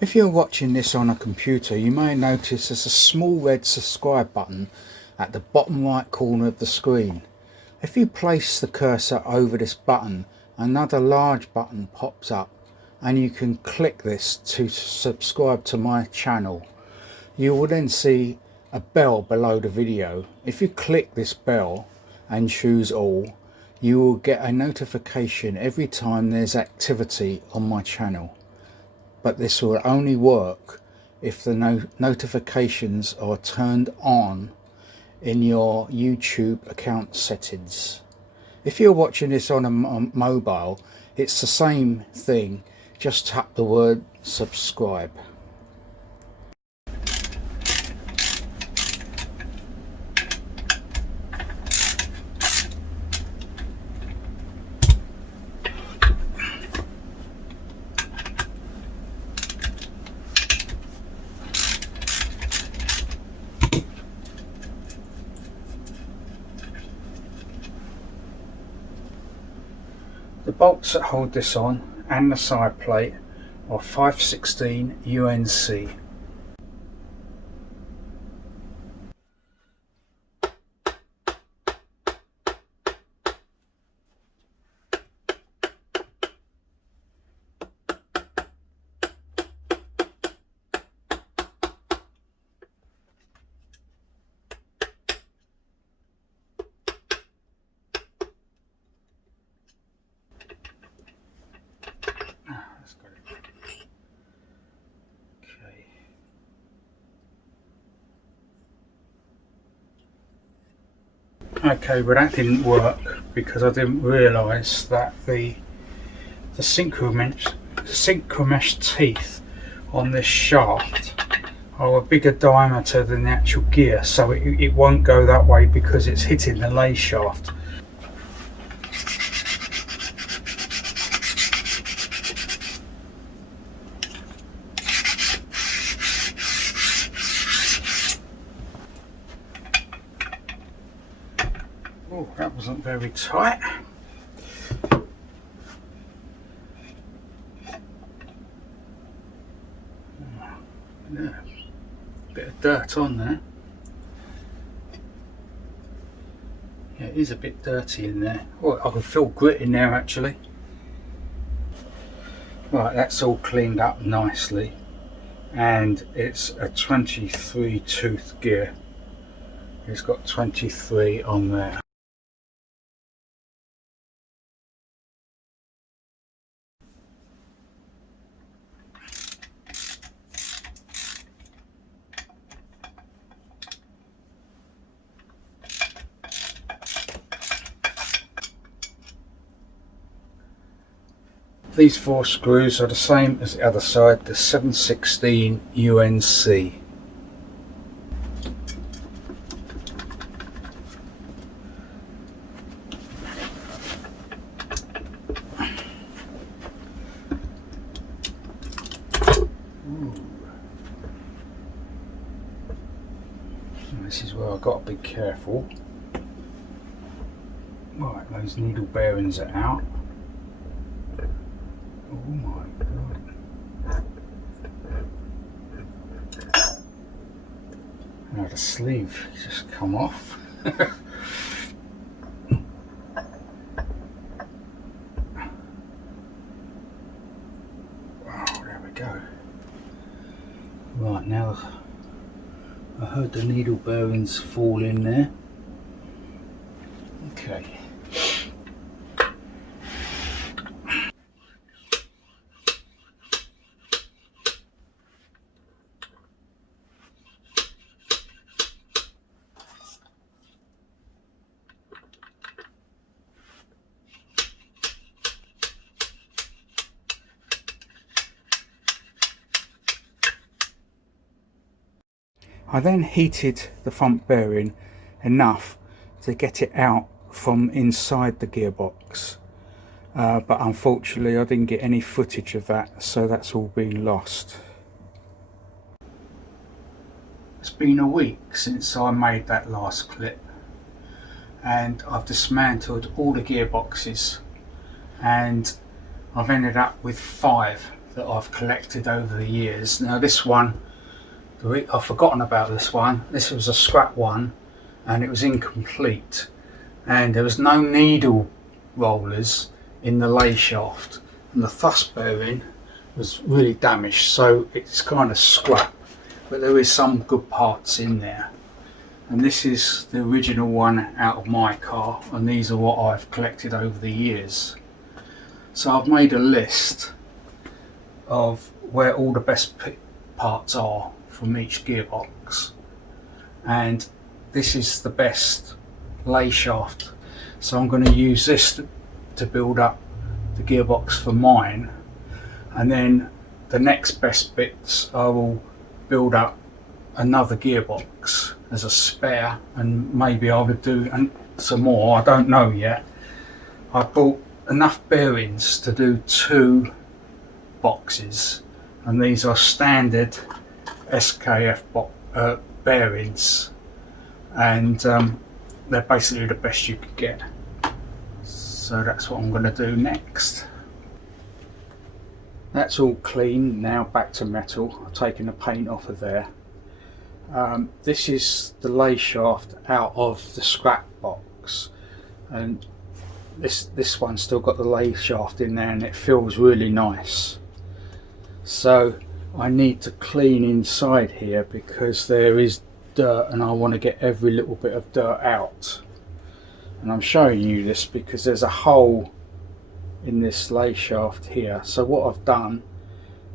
If you're watching this on a computer, you may notice there's a small red subscribe button at the bottom right corner of the screen. If you place the cursor over this button, another large button pops up and you can click this to subscribe to my channel. You will then see a bell below the video. If you click this bell and choose all, you will get a notification every time there's activity on my channel. But this will only work if the notifications are turned on in your YouTube account settings. If you're watching this on a mobile, it's the same thing, just tap the word subscribe. The bolts that hold this on and the side plate are 5/16 UNC. Okay, but that didn't work because I didn't realise that the synchro mesh teeth on this shaft are a bigger diameter than the actual gear, so it won't go that way because it's hitting the lathe shaft. Oh, that wasn't very tight. Yeah, bit of dirt on there. Yeah, it is a bit dirty in there. Oh, I can feel grit in there actually. Right, that's all cleaned up nicely, and it's a 23 tooth gear. It's got 23 on there. These 4 screws are the same as the other side, the 7/16 UNC. This is where I've got to be careful. Right, those needle bearings are out. Oh my god. Now the sleeve just come off. Wow, there we go. Right, now I heard the needle bearings fall in there. Okay. I then heated the front bearing enough to get it out from inside the gearbox, but unfortunately I didn't get any footage of that, so that's all been lost. It's been a week since I made that last clip, and I've dismantled all the gearboxes, and I've ended up with 5 that I've collected over the years. Now this one, I've forgotten about this one. This was a scrap one and it was incomplete, and there was no needle rollers in the lay shaft, and the thrust bearing was really damaged, so it's kind of scrap, but there is some good parts in there. And this is the original one out of my car, and these are what I've collected over the years. So I've made a list of where all the best parts are from each gearbox, and this is the best lay shaft, so I'm going to use this to build up the gearbox for mine, and then the next best bits I will build up another gearbox as a spare, and maybe I would do some more, I don't know yet. I bought enough bearings to do 2 boxes, and these are standard SKF bearings, and they're basically the best you could get. So that's what I'm going to do next. That's all clean now, back to metal. I've taken the paint off of there. This is the lay shaft out of the scrap box, and this one's still got the lay shaft in there, and it feels really nice. So I need to clean inside here because there is dirt, and I want to get every little bit of dirt out. And I'm showing you this because there's a hole in this lay shaft here. So what I've done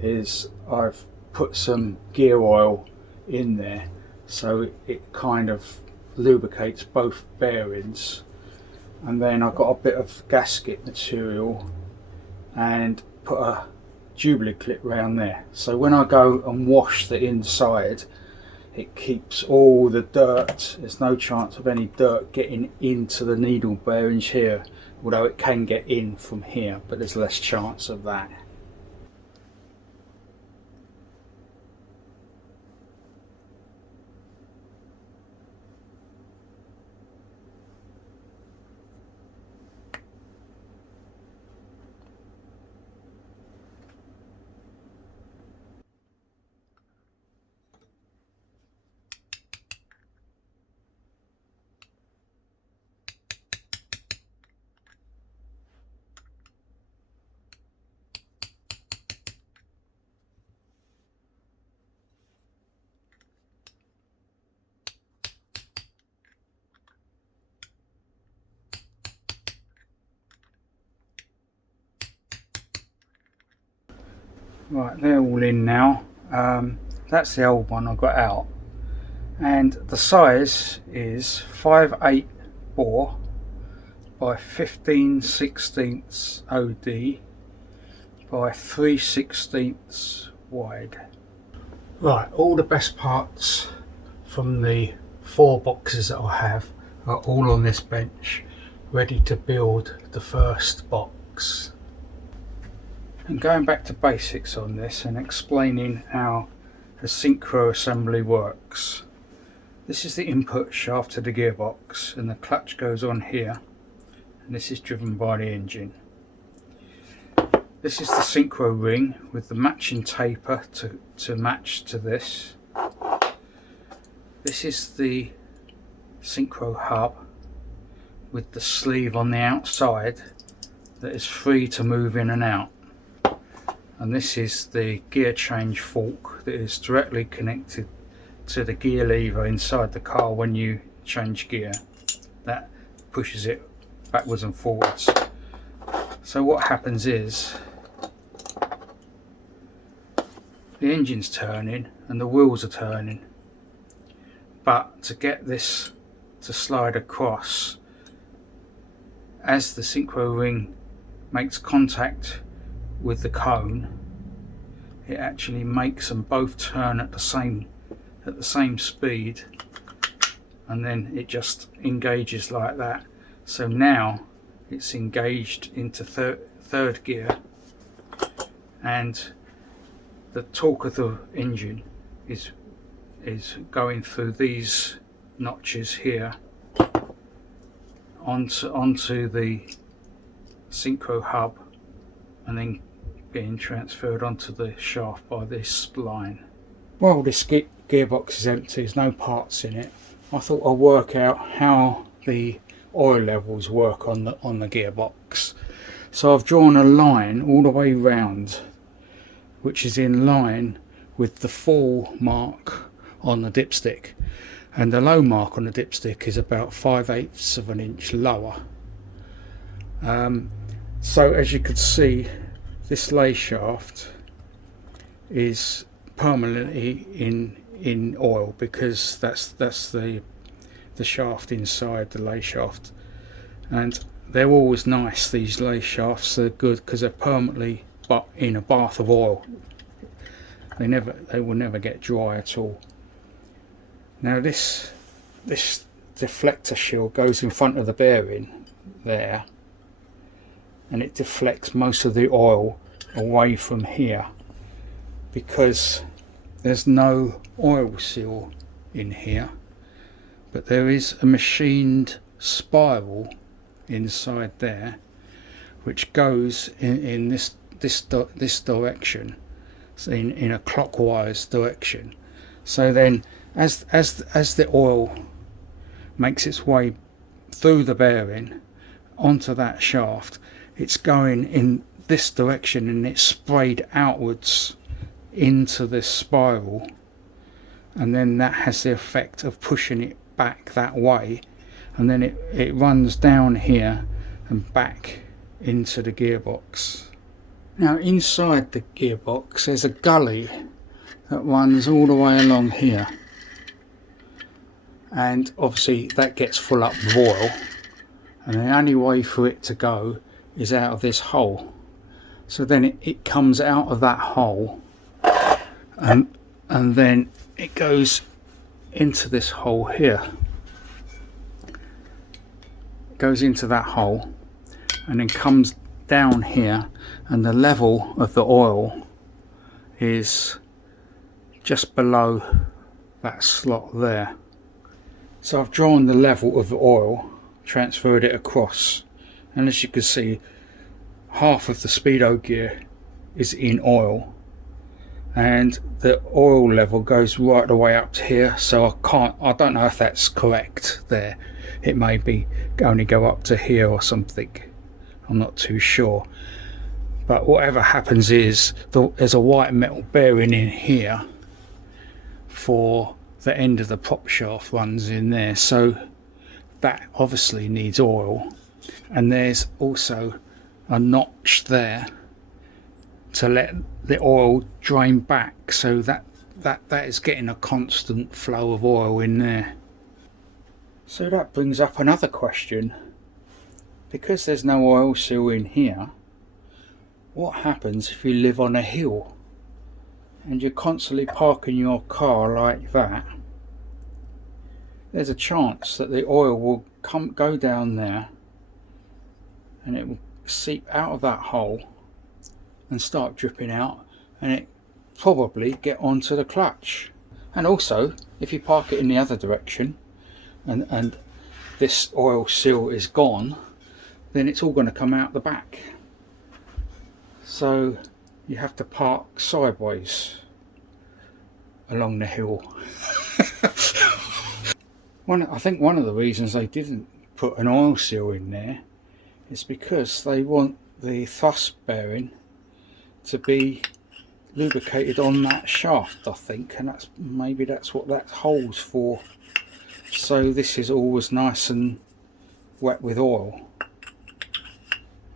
is I've put some gear oil in there, so it kind of lubricates both bearings, and then I've got a bit of gasket material and put a Jubilee clip round there, so when I go and wash the inside, it keeps all the dirt. There's no chance of any dirt getting into the needle bearings here, although it can get in from here, but there's less chance of that. Right, they're all in now. That's the old one I got out, and the size is 5/8 bore by 15/16 OD by 3/16 wide. Right, all the best parts from the 4 boxes that I have are all on this bench, ready to build the first box. And going back to basics on this and explaining how the synchro assembly works. This is the input shaft to the gearbox, and the clutch goes on here, and this is driven by the engine. This is the synchro ring with the matching taper to match to this. This is the synchro hub with the sleeve on the outside that is free to move in and out. And this is the gear change fork that is directly connected to the gear lever inside the car when you change gear. That pushes it backwards and forwards. So what happens is the engine's turning and the wheels are turning, but to get this to slide across, as the synchro ring makes contact with the cone, it actually makes them both turn at the same speed, and then it just engages like that. So now it's engaged into third gear, and the torque of the engine is going through these notches here onto the synchro hub, and then being transferred onto the shaft by this line. Well, this gearbox is empty, there's no parts in it. I thought I'd work out how the oil levels work on the gearbox. So I've drawn a line all the way round, which is in line with the full mark on the dipstick, and the low mark on the dipstick is about 5/8 of an inch lower. So as you can see, this lay shaft is permanently in oil, because that's the shaft inside the lay shaft, and they're always nice, these lay shafts. They're good because they're permanently in a bath of oil. They will never get dry at all. Now this deflector shield goes in front of the bearing there, and it deflects most of the oil away from here, because there's no oil seal in here, but there is a machined spiral inside there which goes in this direction, so in a clockwise direction. So then as the oil makes its way through the bearing onto that shaft, it's going in this direction and it's sprayed outwards into this spiral, and then that has the effect of pushing it back that way, and then it runs down here and back into the gearbox. Now inside the gearbox there's a gully that runs all the way along here, and obviously that gets full up with oil, and the only way for it to go is out of this hole. So then it comes out of that hole, and then it goes into this hole here. It goes into that hole and then comes down here, and the level of the oil is just below that slot there. So I've drawn the level of the oil, transferred it across, and as you can see, half of the speedo gear is in oil, and the oil level goes right the way up to here. So I don't know if that's correct there. It may be only go up to here or something, I'm not too sure. But whatever happens is there's a white metal bearing in here for the end of the prop shaft, runs in there, so that obviously needs oil. And there's also a notch there to let the oil drain back, so that is getting a constant flow of oil in there. So that brings up another question. Because there's no oil seal in here, what happens if you live on a hill and you're constantly parking your car like that? There's a chance that the oil will go down there, and it will seep out of that hole and start dripping out, and it probably get onto the clutch. And also, if you park it in the other direction and this oil seal is gone, then it's all going to come out the back. So you have to park sideways along the hill. I think one of the reasons they didn't put an oil seal in there is because they want the thrust bearing to be lubricated on that shaft, I think, and maybe that's what that hole's for. So this is always nice and wet with oil,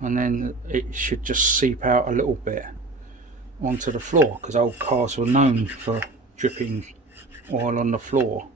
and then it should just seep out a little bit onto the floor, because old cars were known for dripping oil on the floor.